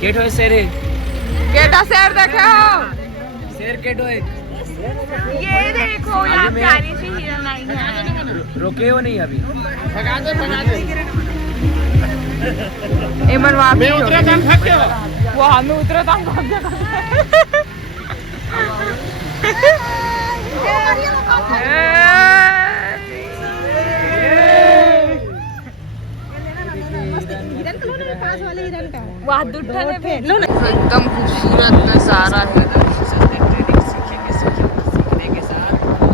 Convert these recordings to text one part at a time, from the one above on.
Keto है शेर है। केटा शेर देखे हो? शेर केटो है। ये देखो यहाँ प्यारी सी हिरन आई है। रोके हो नहीं अभी? भगा दो भगा दो। एमन वहाँ मैं उतरा था भाग गया। वो हमें उतरा था भाग गया। एकदम खूबसूरत नजारा है।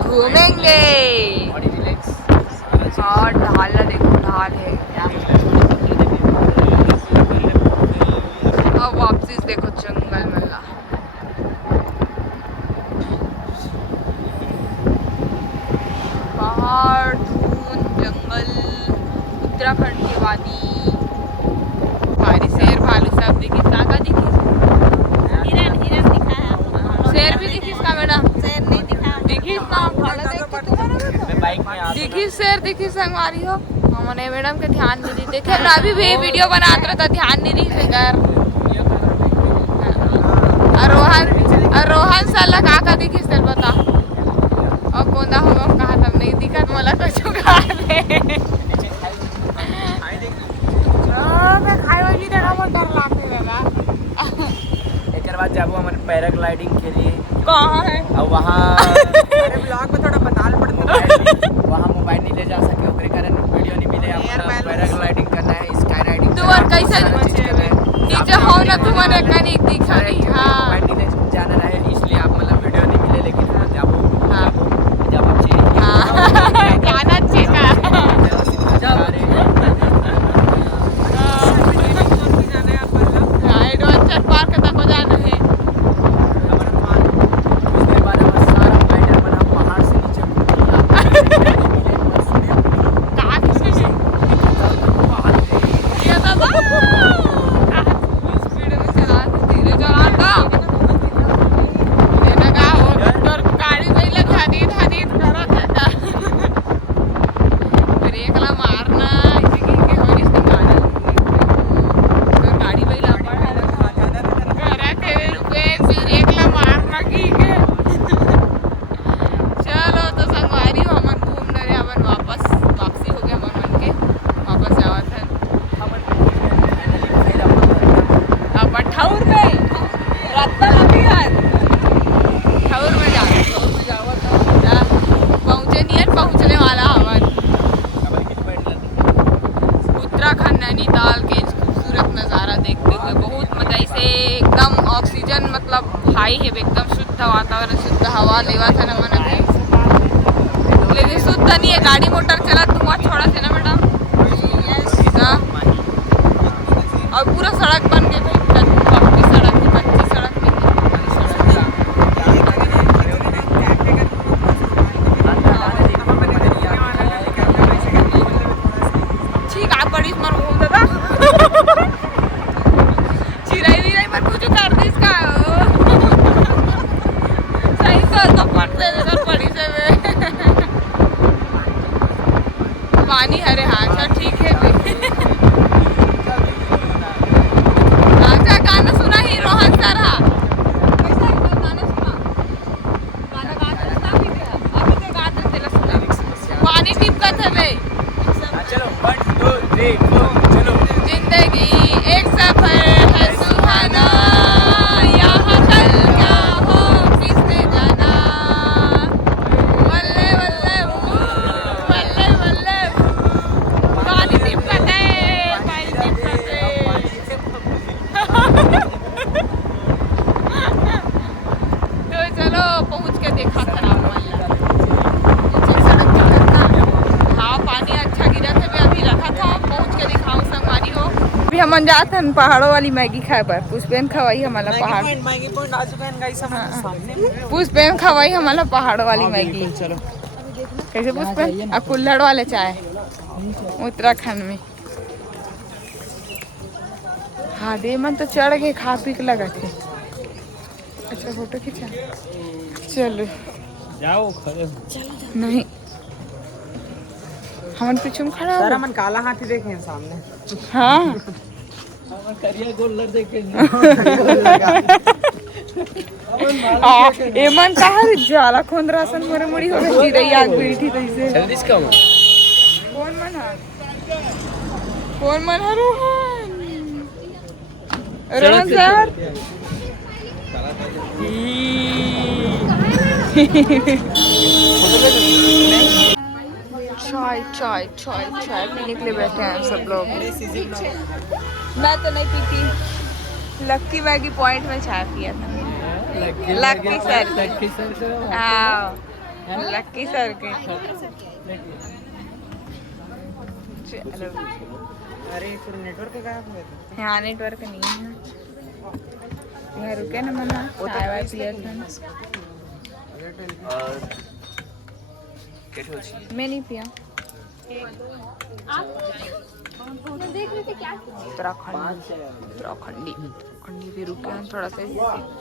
घूमेंगे और ढाल देखो, ढाल है। अब वापसी देखो जंगल में ला। पहाड़, धुंध, जंगल, उत्तराखंड की वादी, भारी शेर भालू सब दिखी। काका दिखी, हिरन हिरन दिखा है। शेर भी दिखी इसका मैडम? शेर नहीं दिखा। दिखी ना खड़ा देख मैं बाइक में आ दिखी शेर दिखी संगवारी हो। हमने मैडम के ध्यान नहीं दी। देखे ना अभी भी वीडियो बनाते रहे तो ध्यान नहीं दी फिगर। रोहन साला काका दिखी शेर बता। और कोंदा हम कहा तब नहीं दिखा मला कुछ खा ले। मैं खाए वाली ना हम डर लागने लगा। एक बाद जाबो हमन पैराग्लाइडिंग के लिए। कहाँ है? अब वहाँ अरे ब्लॉग में थोड़ा बताल पड़ता है। वहाँ मोबाइल नहीं ले जा सके, ओकरे कारण वीडियो नहीं मिले। अपना पैराग्लाइडिंग करना है, स्काई राइडिंग तू और कैसे नीचे हो ना तुम्हारे कहीं दिखा नहीं। हाँ मोबाइल नहीं ले जाना रहे इसलिए आप मतलब वीडियो नहीं मिले। लेकिन जाबो हाँ जब अच्छी हाँ जाना चाहिए। एडवेंचर पार्क तक को जाना है। उसके बाद हमारा सारा फाइटर बना पहाड़ से नीचे कहाँ किसी ने ये बाबा स्पीड में चला, धीरे चला ना। ये ना का हो डर गाड़ी नहीं लगा दी करो था। ब्रेक ला मारना इसी की हो इसकी गाड़ी भाई ला करा के ब्रेक ला मारना की के। चलो तो संगवारी हमन घूम रहे हमन वापसी हो गया मन के वापस जावत है। अब ठौर में रास्ता लगी है। ठौर में जावत पहुंचे नहीं है, पहुंचने वाला हमन। उत्तराखंड नैनीताल के खूबसूरत नज़ारा देखते हुए बहुत मजा से एकदम ऑक्सीजन मतलब हाई है, एकदम शुद्ध वातावरण, शुद्ध हवा लेवा था ना मन अभी। लेकिन शुद्ध नहीं है, गाड़ी मोटर चला धुआं छोड़ा थे ना मैडम। और पूरा सड़क बन गई भाई, पक्की सड़क थी, कच्ची सड़क नहीं ठीक आप बड़ी मर घूम दादा। चिराई विराई पर कुछ कर दी इसका सही तो पड़ते बड़ी से पानी हरे। हाँ अच्छा ठीक है गाना सुना ही रोहन सर। हाँ कैसा एकदम गाना सुना, गाना गाते अभी तो गाते चला सुना पानी टिपका था वे। चलो 1 2 3 4 चलो। जिंदगी एक सफर है सुहाना, यहाँ कल क्या हो किसने जाना। वल्ले वल्ले वल्ले वल्ले पानी टिपकते पानी टिपकते। तो चलो पहुँच के देखा खराब सड़क हाँ पानी अच्छा गिरा था। मैं अभी रखा था, पहुँच के दिखाऊँ संगवारी हो। अभी हम जाते हैं पहाड़ों वाली मैगी खाए पर। पुष्पेन खवाई हमारा पहाड़, पुष्पेन खवाई हमारा पहाड़ों वाली मैगी। चलो कैसे पुष्पेन और कुल्हड़ वाले चाय उत्तराखंड में। हाँ दे मन तो चढ़ गए, खा पी के लगा थे। अच्छा फोटो खींचा, चलो जाओ खड़े नहीं हमन पीछे में खड़ा सर हो। हमन काला हाथी देखे हैं सामने। हाँ करिया गोल्डर देख एमन का हर जाला खोंदरासन मरमुड़ी हो गई रही आग बैठी तैसे जल्दी से कम कौन मन रोहन रोहन सर चाय चाय चाय चाय पीने के लिए बैठे हैं हम सब लोग। मैं तो नहीं पीती, लक्की मैगी पॉइंट में चाय पिया था। लक्की सर हाँ लक्की सर के चलो। अरे फिर नेटवर्क गायब हो गया। यहाँ नेटवर्क नहीं है, यहाँ रुके ना मना चाय वाय पिया था। मैं नहीं पिया। उत्तराखंडी भी रुके हैं थोड़ा सा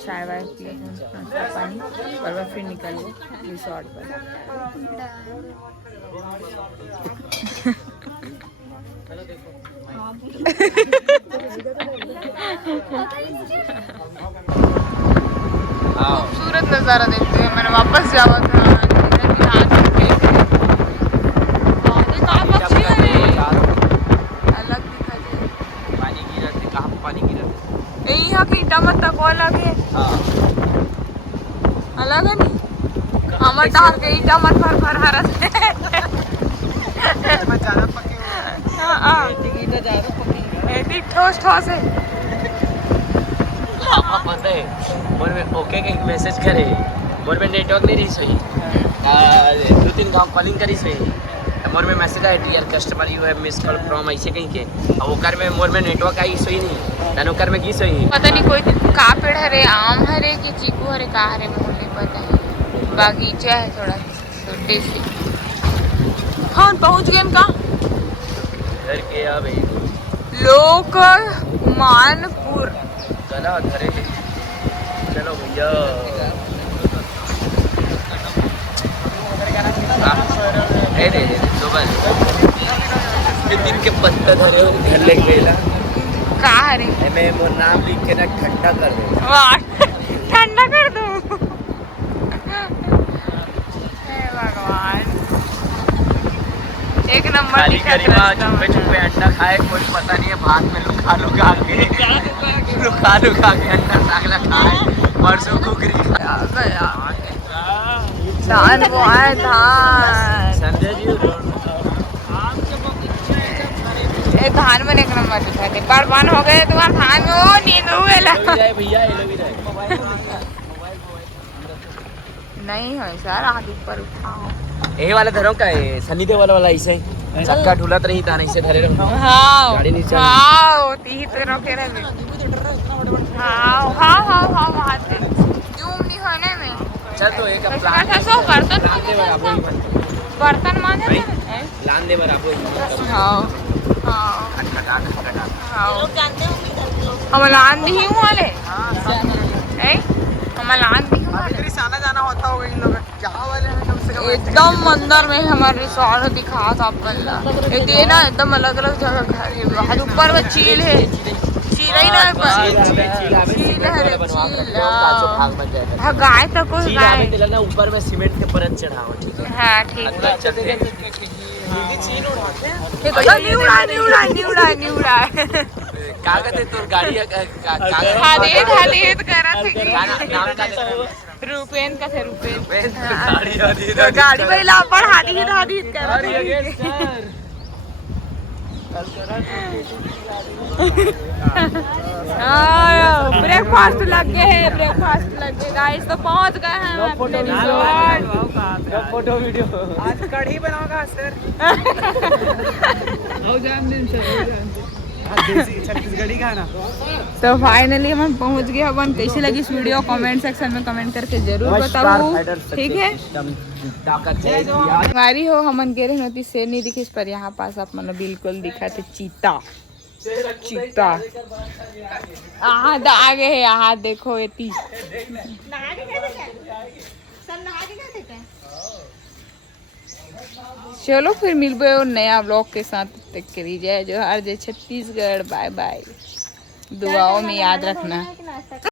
चाय वाय पिया था पानी और मैं फिर निकल गई रिसोर्ट पर। खूबसूरत नज़ारा देखते हैं। मैंने वापस जावा था यहाँ की टमट तक अलग है, अलग है नहीं हमारे डाल के टमट भर भर हरस ठोस ठोस है। पता है मोर में ओके के मैसेज करे मोर में नेटवर्क नहीं रही सही 2-3 गांव कॉलिंग करी सही मोर में मैसेज आया dear customer you have miss call from ऐसे कहीं के और ओकर में मोर में नेटवर्क आई सही नहीं तन ओकर में की सही पता नहीं कोई का पेड़ हरे आम हरे कि चीकू हरे का हरे मुझे नहीं पता है। बागीचा है थोड़ा छोटे से। हाँ पहुँच गए हम कहाँ घर के आ भाई लोक मानपुर चला धरे चलो भैया दे सुबह दिन के पत्ता धरे घर ले गएला का हरे मैं वो नाम लिख के ना ठंडा कर दे वाह ठंडा कर दो हे भगवान एक नंबर खाली गरीबा चुपे चुपे अंडा खाए कोई पता नहीं है भात में लुका लुका के अंडा सागला खाए परसों कुकरी धान वो है धान संजय जी ए धान में एक नंबर दिखा थे बर्बाद हो गए तुम्हारे धान में वो नींद हुए भैया ये लोग नहीं है सर आगे ऊपर उठाओ यही वाला धरो का है सनी देओल वाला ऐसे चक्का ढुलत रही था ऐसे धरे रहो हाँ गाड़ी नीचे हाँ तीही तेरों के रहे हाँ हाँ हाँ हाँ वहाँ से जूम नहीं होने में चल तो एक बर्तन माने लान दे बराबर हाँ हाँ खटखटा हम लान दी हूँ वाले हम लान दी हूँ वाले आना जाना होता होगा इन लोग जहाँ वाले हैं कम से कम एकदम अंदर में हमारे रिसोर्ट दिखा था पल्ला ये ना एकदम अलग अलग जगह घर है बहुत ऊपर में चील है चील ही ना चील है गाय तक को गाय ना ऊपर में सीमेंट के परत चढ़ाओ ठीक है हाँ ठीक है कागज है तो गाड़ी हादेत करा थे नाम का रूपेन का थे रूपेन गाड़ी पे लापड़ हादीत करा ब्रेकफास्ट लग गए हैं ब्रेकफास्ट लग गए गाइस तो पहुंच गए हैं अपने रिसोर्ट फोटो वीडियो आज कढ़ी बनाओगा सर आओ जान दिन सर छत्तीसगढ़ी खाना। तो फाइनली हम पहुंच गए। अपन कैसी लगी इस वीडियो कमेंट सेक्शन में कमेंट करके जरूर बताओ ठीक है। हमारी हो हमन गेरे होती शेर नहीं दिखी पर यहाँ पास आप मतलब बिल्कुल दिखा थे चीता चीता आगे है यहाँ देखो एती चलो फिर मिलबे और नया ब्लॉग के साथ तक करी जाए जो हर जय छत्तीसगढ़ बाय बाय। दुआओं में याद रखना।